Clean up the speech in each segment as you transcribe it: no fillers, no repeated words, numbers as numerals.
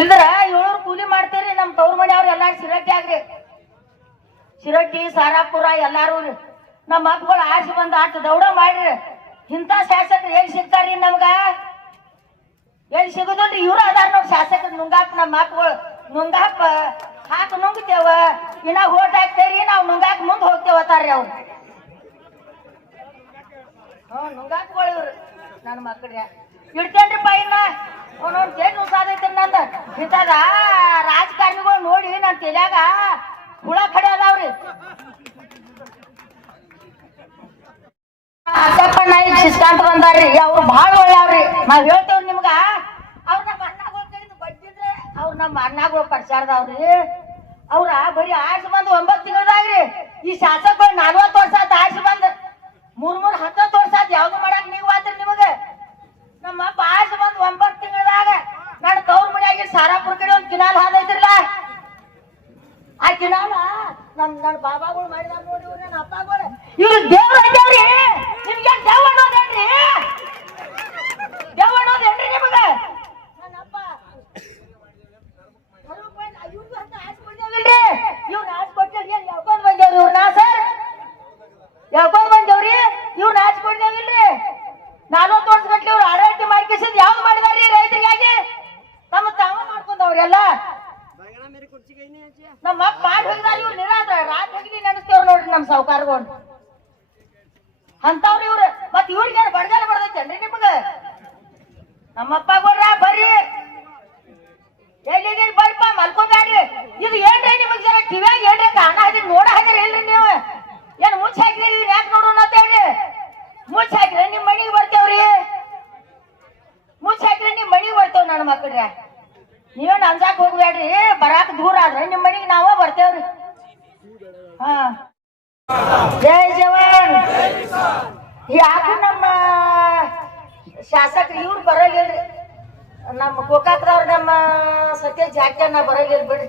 ಇಲ್ದ್ರ 700 ಕೂಲಿ ಮಾಡ್ತೀರಿ. ನಮ್ ತವ್ರ ಮನೆ ಅವ್ರು ಎಲ್ಲಾರು ಶಿರಟ್ಟಿ ಆಗ್ರಿ, ಶಿರಟ್ಟಿ ಸಾರಾಪುರ ಎಲ್ಲಾರು ನಮ್ಮ ಮಕ್ಕಳು ಆಸಿ ಬಂದು ಆಟ ದೌಡ ಮಾಡ್ರಿ. ಇಂಥ ಶಾಸಕರು ಎಲ್ಲಿ ಸಿಗ್ತಾರ್ರಿ ನಮ್ಗ? ಎಲ್ಲಿ ಸಿಗುದಿಲ್ರಿ. ಇವ್ರು ಅದಾರ ನೋಡ್ ಶಾಸಕರು ನುಂಗಾಕ. ನಮ್ಮ ಮಕ್ಕಳು ನುಂಗಾಕ ಹಾಕ ನುಂಗ್ತೇವ, ಇನ್ನ ಓಟ್ ಹಾಕ್ತೇರಿ ನಾವು ನುಂಗಾಕ ಮುಂದೆ ಹೋಗ್ತೇವತ್ತಾರ್ರಿ ಅವ್ರು. ನುಂಗಾಕ್ಗಳು ಇವ್ರು ನನ್ನ ಮಕ್ಕಳ ಇಡ್ತೇನ್ರಿಪ್ಪ. ಇನ್ನ ಒಂದೊಂದು ಜೇನು ಉಸಾದೈತ್ರಿ ನಂದ. ಇಂಥದ ರಾಜಕಾರಣಿಗಳು ನೋಡಿ ನನ್ನ ತಲ್ಯಾಗ ಹುಳ ಕಡೆ ಅದಾವ್ರಿ. ಅಕ್ಕಪ್ಪ ನಾಯಿಗೆ ಸಿಸ್ಕಾಂತ ಬಂದಾರ್ರಿ. ಅವ್ರು ಭಾಳ ಒಳ್ಳೆಯವ್ರಿ. ನಾವ್ ಹೇಳ್ತೇವ್ರಿ ನಿಮ್ಗ. ಅವ್ರ ನಮ್ಮ ಅಣ್ಣಗಳು ಕಡಿದು ಬಡ್ಡಿದ್ರೆ ಅವ್ರು ನಮ್ಮ ಅಣ್ಣಗಳು ಪಡ್ಸಾಡ್ದವ್ರಿ. ಅವ್ರ ಬರೀ ಆರ್ಸಿ ಬಂದು 9 ತಿಂಗಳದಾಗ್ರಿ. ಈ ಶಾಸಕಗಳು 40 ವರ್ಷ ಆತ ಆರ್ಸಿ ಬಂದ್ 3 10 ವರ್ಷ ಆತ ಯಾವ್ದು ಮಾಡಕ್ ನೀವು ಆತ್ರಿ ನಿಮಗೆ. ನಮ್ಮ ಅಪ್ಪ ಆರ್ಸಿ ಬಂದ್ 9 ತಿಂಗಳದಾಗ ನಾನು ತವ್ರ ಮನೆಯಾಗಿ ಸಾರಾಪುರ ಕಡೆ ಒಂದು ಕಿನಾಲ್ ಹಾದೈತ್ರಲ್ಲ, ಆ ಕಿನಾಲ ನನ್ನ ಬಾಬಾಗಳು ಮಾಡಿದ ನೋಡಿ. ನನ್ನ ಅಪ್ಪಗಳು ಇವ್ರು ದೇವ್ರ ಆಗ್ಯಾವ್ರಿ. ನಿಮ್ಗೆ ದೇವ್ ಅನ್ನೋದೇನ್ರಿ? ದೇವ್ ಅನ್ನೋದೇನ್ರಿ ನಿಮಗ? ನನ್ನ ಅಪ್ಪ ಇವ್ರು ಅಂತ ಆಸ್ಕೊಳ್ತೇವಿಲ್ರಿ. ಇವ್ನ ಆಸ್ಕೊಟ್ಟೇವಿ ಏನ್ ಯಾವ್ಕೊಂಡ್ ಬಂದೇವ್ರಿ ಇವ್ರನ್ನ ಸರ್? ಯಾವ್ಕೊಂಡ್ ಬಂದೇವ್ರಿ? ಇವ್ನ ಆಸ್ಕೊಳ್ತೇವಿಲ್ರಿ. 40 ವರ್ಷ ಗಂಟ್ಲೆ ಇವ್ರು ಆಡಳಿತ ಮಾಡ್ಕಿಸಿದ್ ಯಾವ್ದು ಮಾಡಿದಾರ್ರಿ ರೈತರಿಗಾಗಿ? ತಮ್ಮ ತಾವ ಮಾಡ್ಕೊಂಡವ್ರೆಲ್ಲ ನಮ್ಮ ಅಪ್ಪ ಮಾಡಿ ಹೋಗಿದಾರ. ಇವ್ರು ನಿರಾದ್ರ ರಾತ್ ಹೋಗಿ ನೆನೆಸ್ತೇವ್ರು ನೋಡ್ರಿ ನಮ್ಮ ಸಾವುಕಾರಗಳು ಅಂತವ್ರಿ ಇವ್ರು. ಮತ್ ಇವ್ರಿಗೆ ಬಡಗಾಲ ಬಡ್ದೈತೇನ್ರಿ ನಿಮಗ? ನಮ್ಮಪ್ಪ ಗೋಡ್ರ ಬರ್ರಿ, ಎಲ್ಲಿದ್ದೀರಿ ಬರ್ರಿಪ್ಪ, ಮಲ್ಕೊಂಡ್ರಿ. ಇದು ಏನ್ರಿ ನಿಮಗ್ ಜರ ಟಿವ್ಯಾಗ ಏನ್ರಿ ಕಾಣ ಹಾಕಿರಿ ನೋಡ ಹಾಕಿರಿ ಇಲ್ರಿ ನೀವು? ಏನ್ ಮುಚ್ಚ ಹಾಕಿರಿ? ಇದನ್ನ ಯಾಕೆ ನೋಡೋಣ ಅಂತ ಹೇಳ್ರಿ. ಮುಚ್ಚ ಹಾಕಿರಿ ನಿಮ್ ಮನಿಗೆ ಬರ್ತೇವ್ರಿ. ಮುಚ್ಚ ಹಾಕಿರಿ ನಿಮ್ ಮನಿಗೆ ಬರ್ತೇವ್ ನನ್ನ ಮಕ್ಕಳ್ರಿ. ನೀವೇನು ಅಂಜಾಕ್ ಹೋಗ್ಬೇಡ್ರಿ. ಬರಾಕ್ ದೂರ ಆದ್ರೆ ನಿಮ್ ಮನಿಗೆ ನಾವ ಬರ್ತೇವ್ರಿ. ಹಾ, ಜೈ ಜವಾನ್. ಯಾಕು ನಮ್ಮ ಶಾಸಕರು ಇವ್ರು ಬರಲಿಲ್ರಿ. ನಮ್ಮ ಗೋಕಾಕದವ್ರು ನಮ್ಮ ಸತ್ಯ ಜಾಕ್ಯನ್ನ ಬರಲಿಲ್ಲ ಬಿಡ್ರಿ.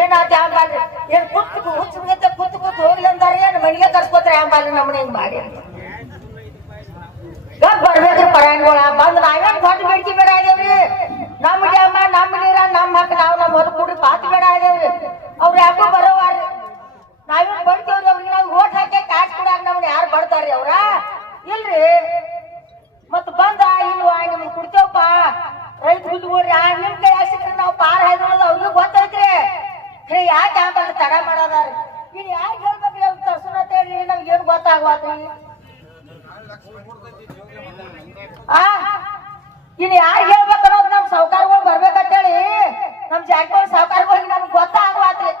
ಏನಾತ ಆಂಬಾಲ್ರಿ? ಏನ್ ಕುತ್ತು ಹುಚ್ಚ ಕುತ್ತು ಹೋಗ್ಲಿ ಅಂದಾರ. ಏನ್ ಮನಿಗೆ ಕರ್ಸ್ಕೋತಾರ ಆಂಬಾಲ್ರಿ. ನಮ್ಮನೆ ಹಿಂಗ್ ಮಾಡಿ ಗಪ್ ಬರ್ಬೇಕ್ರಿ ಪರಾಯಣಗಳ ಬಂದ್. ನಾವೇನ್ ಕೊಟ್ಟು ಬೇಡಿಕೆ ಬೇಡ ಇದೇವ್ರಿ. ನಮ್ಮ ಡ್ಯಾಮ ನಮ್ಮ ನೀರ ನಮ್ಮ ಹಕ್ಕ ನಾವು ನಮ್ಮ ಹೊರ ಕೂಡ್ರಿ ಪಾತ್ ಬೇಡ ಇದೇವ್ರಿ. ಅವ್ರು ಯಾಕೋ ಬರೋವಾರ್ರಿ. ನಾವೇನ್ ಬಡ್ತೇವ್ರಿ ಅವ್ರಿಗೆ. ನಾವು ಓಟ್ ಹಾಕಿ ಕಾಸು ಕೊಡಾಕ ನಮ್ನ ಯಾರು ಬಡ್ತಾರ್ರಿ ಅವ್ರ? ಇಲ್ರಿ. ಮತ್ ಬಂದ ಇಲ್ವಾ ನಿಮ್ಗೆ ಕುಡ್ತೇವಪ್ಪ ರೈತ ಬಿಟ್ಕೊಡ್ರಿ. ನಿಮ್ ಕೈ ಸಿಕ್ಕ್ರಿ ನಾವು ಪಾರ ಹಾಯ್ದೋಳದ ಅವ್ರಿಗೆ ಗೊತ್ತೈತ್ರಿ. ಯಾಕೆ ಆಂಬಲ್ಲ ತಡ ಮಾಡೋದಾರಿ? ಇನ್ ಯಾಕೆ ಹೇಳ್ಬೇಕ್ರಿ? ಅವ್ರು ತರ್ಸೋಣ ಹೇಳ್ರಿ. ನಮ್ಗೆ ಏನು ಗೊತ್ತಾಗ್ವಾತ್ರಿ? ಇನ್ ಯಾರು ಹೇಳ್ಬೇಕು ಅನ್ನೋದು ನಮ್ ಸಾವುಕಾರಗಳು ಬರ್ಬೇಕಂತೇಳಿ ನಮ್ ಜಾಗಗಳು ಸಾವುಕಾರಗಳಿಗೆ ನಮ್ಗೆ ಗೊತ್ತಾಗ್ವಾತ್ರಿ.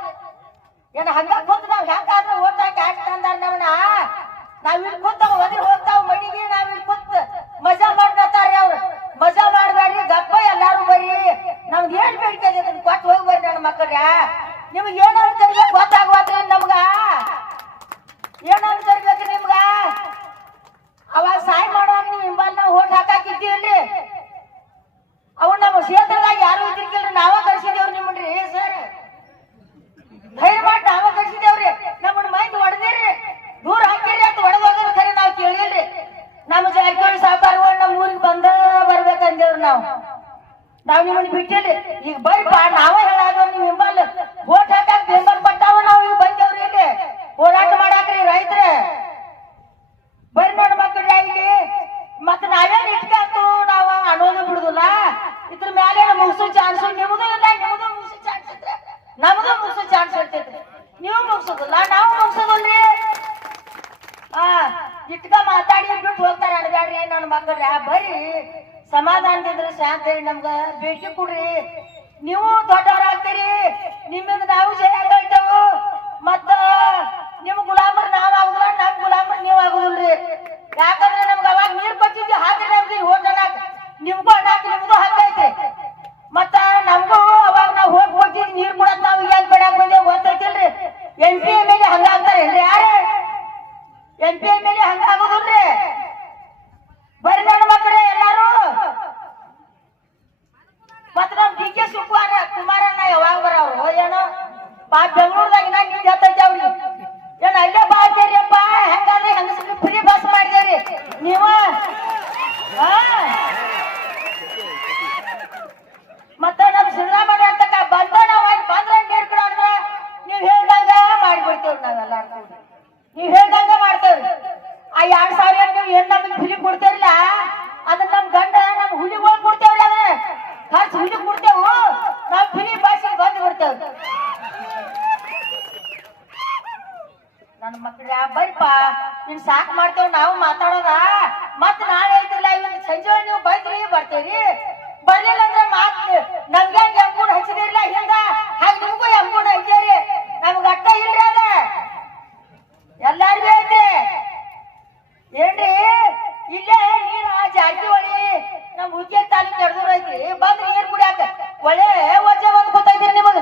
ಏನ್ ಹಂಗ ಕೂತ್ ನಾವ್ ಹೆಂಗಾದ್ರೆ ಓಟ್ ಹಾಕಿ ಹಾಕ್ತ ಅಂದಾರ ನಮ್ಮನ್ನ. ನಾವ್ ಇಲ್ಲಿ ಕೂತಾವ ಒದ್ರಿ ಹೋಗ್ತಾವ ಮನಿಗೆ. ನಾವ್ ಇಲ್ಲಿ ಕೂತ್ ಮಜಾ ಮಾಡ್ತಾರ್ರಿ ಅವ್ರು. ಮಜಾ ಮಾಡ್ಬೇಡ್ರಿ, ಗಪ್ಪ ಎಲ್ಲಾರು ಬರ್ರಿ. ನಮ್ಗೆ ಏನ್ ಬೇಡಿಕೆ ಅದನ್ನ ಕೊಟ್ಟು ಹೋಗಿ ಬರ್ರಿ ನನ್ನ ಮಕ್ಕಳ್ರ. ನಿಮ್ಗೆ ಏನಂತ ಕರಿಬೇಕು ಗೊತ್ತಾಗ್ವಾತ್ರಿ ನಮ್ಗ? ಏನಂತ ಕರಿಬೇಕ್ರಿ ನಿಮ್ಗ? ಅವಾಗ ಸಹಾಯ ಮಾಡುವಾಗ ನೀವು ಹಿಂಬಲ್ ನಾವು ಓಟ್ ಹಾಕಿದ್ದೀಲ್ರಿ. ಅವ್ ನಮ್ಮ ಕ್ಷೇತ್ರದಾಗ ಯಾರು ಇದ್ರಿಕಿಲ್ರಿ. ನಾವ ಕಳ್ಸಿದೇವ್ರಿ ನಿಮ್ಮನ್ರಿ ಸರ್. ಧೈರ್ಯ ಮಾಡಿ ನಾವ ಕಳ್ಸಿದೇವ್ರಿ. ನಮ್ಮನ್ನ ಮೈಂಡ್ ಹೊಡೆದಿರಿ, ದೂರ ಹಾಕಿರಿ ಅಂತ ಹೊಡೆದೋಗ್ರಿ. ಖರೆ ನಾವ್ ಕೇಳಿಲ್ರಿ. ನಮ್ಮ ಜಾರಕಿಹೊಳಿ ಸಾವುಕಾರಗಳು ನಮ್ಮ ಊರಿಗೆ ಬರ್ಬೇಕಂದೇವ್ರಿ. ನಾವ್ ನಿಮ್ಮನ್ನ ಬಿಟ್ಟಿಲ್ರಿ. ಈಗ ಬರ್ರಿಪ್ಪ ನಾವ ಹೇಳಾದ ನಿಮ್ ಹಿಂಬಲ್ ಓಟ್ ಹಾಕಾಕ ಬೆಂಬಲ ಪಟ್ಟಾವ. ನಾವ್ ಈಗ ಬಂದೇವ್ರಿ ಇಲ್ಲಿ ಹೋರಾಟ ಮಾಡಾಕ್ರಿ ರೈತ್ರೆ. ಬರ್ರಿ ನೋಡ್ ಮಕ್ಕಳ್ರಿ ಇಲ್ಲಿ. ಮತ್ ನಾವೇನ್ ಇಟ್ಕಾತು ನಾವ ಅನ್ನೋದು ಬಿಡುದಿಲ್ಲ. ಇದ್ರ ಮ್ಯಾಲೆ ಮುಗಿಸೋ ಚಾನ್ಸ್ ನಿಮ್ದು ಇಲ್ಲ. ನಿಮ್ದು ಮುಗಿಸೋ ಚಾನ್ಸ್ ಇದ್ರೆ ನಮ್ದು ಮುಗಿಸೋ ಚಾನ್ಸ್ ಇರ್ತೈತ್ರಿ. ನೀವು ಮುಗಿಸೋದಿಲ್ಲ, ನಾವು ಮುಗಿಸೋದಿಲ್ರಿ. ಇಟ್ಕ ಮಾತಾಡಿ ಬಿಟ್ಟು ಹೋಗ್ತಾರ ಅನ್ಬ್ಯಾಡ್ರಿ ನನ್ನ ಮಕ್ಕಳ್ರಿ. ಬರ್ರಿ ಸಮಾಧಾನದಿದ್ರೆ ಶಾಂತ ಹೇಳಿ ನಮ್ಗ ಭೇಟಿ ಕೊಡ್ರಿ. ನೀವು ದೊಡ್ಡವರಾಗ್ತೀರಿ. ನಿಮ್ಮಿಂದ ನಾವು ಜಯ ಆಗ್ತೇವು. ಮತ್ತ ನಿಮ್ ಗುಲಾಮರ್ ನಾವ್ ಆಗುದಿಲ್ಲ, ನಮ್ ಗುಲಾಮರ್ ನೀವ್ ಆಗುದಿಲ್ರಿ. ಯಾಕಂದ್ರೆ ನಮ್ಗೆ ಅವಾಗ ನೀರ್ ಕೊಟ್ಟಿದ್ವಿ ಹಾಕ್ರಿ. ನಮ್ಗೆ ಓಟ್ ಅನ್ನಾಕ ನಿಮ್ಗೂ ಅನ್ನಾಕ ನಿಮ್ದು ಹಕ್ಕೈತಿ. ಮತ್ತ ನಮ್ಗೂ ಅವಾಗ ನಾವ್ ಹೋಗಿ ಕೊಟ್ಟಿದ್ವಿ ನೀರ್ ಕೊಡಕ್ ನಾವು ಹೆಂಗ್ ಬೇಡಾಕ್ ಬಂದೇವ್ ಗೊತ್ತೈತಿಲ್ರಿ. MP MLA ಹಂಗ ಆಗ್ತಾರೇನ್ರಿ? ಯಾರು MP MLA ಹಂಗ ಆಗೋದಿಲ್ರಿ. ಬರ್ರಿ ನನ್ನ ಮಕ್ಕಳೇ ಎಲ್ಲಾರು. ಮತ್ತ ನಮ್ DK ಕುಮಾರಣ್ಣ ಯಾವಾಗ ಬರವ್ರು ಏನೋ ಬೆಂಗಳೂರದಾಗ ನಾ ನಿಂಗೆ ಹೇಳ್ತೈತಿ ಅವ್ರಿಗೆ. ಏನ್ ಅಲ್ಲೇ ಬಾಳ್ತೇರಿಯಪ್ಪ ಹೆಂಗಾದ್ರೆ ಹಂಗಸ ಫ್ರೀ ಬಸ್ ಮಾಡಿದೇವ್ರಿ ನೀವು. ಸಾಕ್ ಮಾಡ್ತೇವ್ ನಾವು ಮಾತಾಡೋದ ಮತ್ ನಾಳೆ ಐತಿಲ್ಲ ಇವತ್ತು ಸಂಜೆ ನೀವು ಬೈದ್ರಿ ಬರ್ತೀರಿ ಬರ್ಲಿಲ್ಲ ಅಂದ್ರೆ ಮಾತ್ ನಮ್ಗೆ ಎಂಬೂನ್ ಹಚ್ಚಿದಿಲ್ಲ ಹಿಂದ ಹಾಗೆ ನಿಮ್ಗೂ ಎಂಬೂನ್ ಹಚ್ಚಾರಿ ನಮ್ಗ ಅಟ್ಟ ಇಲ್ರಿ ಅದ ಎಲ್ಲಾರ್ಗೂ ಐತ್ರಿ ಏನ್ರಿ ಇಲ್ಲೇ ನೀರ ಜಾರಕಿಹೊಳಿ ನಮ್ ಹುಚ್ಚೆ ತಾಲೂಕ್ ನಡೆದ್ರು ಐತ್ರಿ ಬಂದ್ ನೀರ್ ಕುಡಿಯಾಕ ಒಳ್ಳೆ ವಜ್ಜೆ ಬಂದ್ ಗೊತ್ತೈತ್ರಿ ನಿಮಗ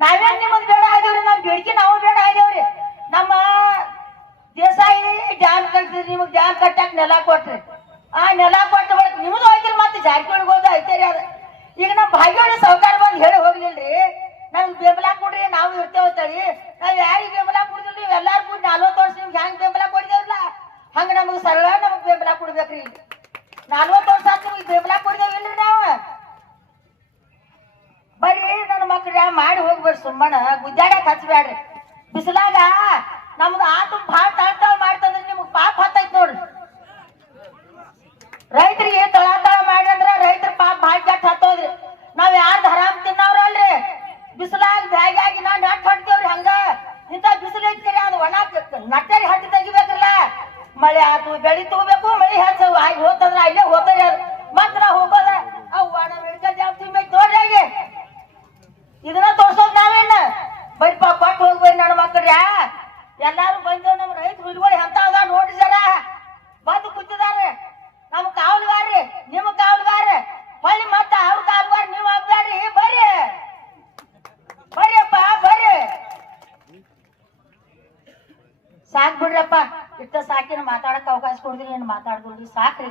ನಾವೇನ್ ನಿಮಗ್ ಬೇಡ ಆದೇವ್ರಿ ನಮ್ ಬೇಡಿಕೆ ನಾವು ಬೇಡ ಆದೇವ್ರಿ ನಮ್ಮ ದೇಸಾಯಿ ಡ್ಯಾಮ್ ಕಟ್ತಿದ್ರಿ ನಿಮಗ್ ಡ್ಯಾಮ್ ಕಟ್ಟಾಕ ನೆಲ ಕೊಟ್ರಿ ಆ ನೆಲ ಕೊಟ್ಟ ಬಳಕ ನಿಮ್ದು ಐತ್ರಿ ಮತ್ತೆ ಜಾರಕಿಹೊಳಿಗೆ ಹೋದ ಐತೇರಿ ಅದ ಈಗ ನಮ್ ಭಾಗ್ಯವಾಡಿ ಸಹಕಾರ ಬಂದ್ ಹೇಳಿ ಹೋಗ್ಲಿಲ್ರಿ ನಮ್ಗೆ ಬೆಂಬಲ ಕೊಡ್ರಿ ನಾವು ಇರ್ತೇವತ್ತಳಿ ನಾವ್ ಯಾರಿಗೆ ಬೆಂಬಲ ಕೊಡ್ದಿಲ್ರಿ ಎಲ್ಲಾರು ಕೂಡ 40 ವರ್ಷ ನಿಮ್ಗೆ ಹೆಂಗ್ ಬೆಂಬಲ ಕೊಡ್ದೇವ್ರಲ್ಲ ಹಂಗ ನಮಗ್ ಸರಳ ನಮಗ್ ಬೆಂಬಲ ಕೊಡ್ಬೇಕ್ರಿ 40 ವರ್ಷ ಆತ್ ನಿಮ್ಗೆ ಬೆಂಬಲ ಕೊಡ್ದೇವಿಲ್ರಿ ನಾವು ಬರ್ರಿ ನನ್ನ ಮಕ್ಳ ಮಾಡಿ ಹೋಗ್ಬೇಡ್ರಿ ಸುಮ್ಮನ ಗುದ್ದಾಡಕ್ ಹಚ್ಬೇಡ್ರಿ ಬಿಸಿಲಾಗ ನಮ್ದು ಆತು ಭಾಳ ತಳತಳ ಮಾಡ್ತಂದ್ರೆ ನಿಮಗ್ ಪಾಪ ಹತ್ತೈತ್ ನೋಡ್ರಿ ರೈತರಿಗೆ ತಳತಳ ಮಾಡ್ರಂದ್ರ ರೈತರ ಪಾಪ ಭಾಳ ಕೆಟ್ಟ ಹತ್ತೋದ್ರಿ ನಾವ್ ಯಾರ್ದು ಹರಾಮ್ ತಿನ್ನವ್ರಲ್ರಿ ಬಿಸಿಲಾಗ ಬ್ಯಾಗಾಗಿ ನಾವ್ ನಟ್ ಹೊಡ್ತೇವ್ರಿ ಹಂಗ ಇಂತ ಬಿಸಿಲು ಐತ್ರಿ ಅದು ಒಣ ನಟ್ಟರಿ ಹಟ್ಟಿ ತೆಗಿಬೇಕ್ರಲ್ಲ ಮಳೆ ಆತು ಬೆಳಿ ತಗೋಬೇಕು ಮಳಿ ಹೆಚ್ಚು ಆಗಿ ಹೋತಂದ್ರ ಅಲ್ಲೇ ಹೋಗ್ತಾರೆ ಅದು ಮತ್ ನಾವ್ ಹೋಗೋದ ಅವ್ ನಾವ್ ಮೆಡಿಕಲ್ ಜಾಬ್ ತಿನ್ಬೇಕು ನೋಡ್ರಿ ಹಾಗೆ ಇದನ್ನ ತೋರ್ಸೋದ್ ನಾವೇನ ಬೈಪ ಕೊಟ್ಟು ಹೋಗ್ಬೇರಿ ನನ್ನ ಮಕ್ಕಳ್ಯ ಎಲ್ಲಾರು ಬಂದೇವ್ ನಮ್ ರೈತ ಹುಲ್ಗೋಳಿ ಅಂತ ಅದ ನೋಡ್ರಿ ಜರ ಬಂದು ಕೂತಿದಾರೆ ನಮ್ ಕಾವಲ್ಗಾರ್ರಿ ನಿಮ್ ಕಾವಲ್ಗಾರ ಹೊಳ್ಳಿ ಮತ್ತ ಅವ್ರ ಕಾವಲ್ಗಾರ ನೀವ್ ಆಗ್ಬೇಡ್ರಿ ಬರ್ರಿ ಬರ್ರಿಯಪ್ಪ ಬರ್ರಿ ಸಾಕ್ ಬಿಡ್ರಪ್ಪ ಇಷ್ಟ ಸಾಕಿನ ಮಾತಾಡಕ್ ಅವಕಾಶ ಕೊಡ್ರಿ ಏನ್ ಮಾತಾಡ್ಕೊಳ್ರಿ ಸಾಕ್ರಿ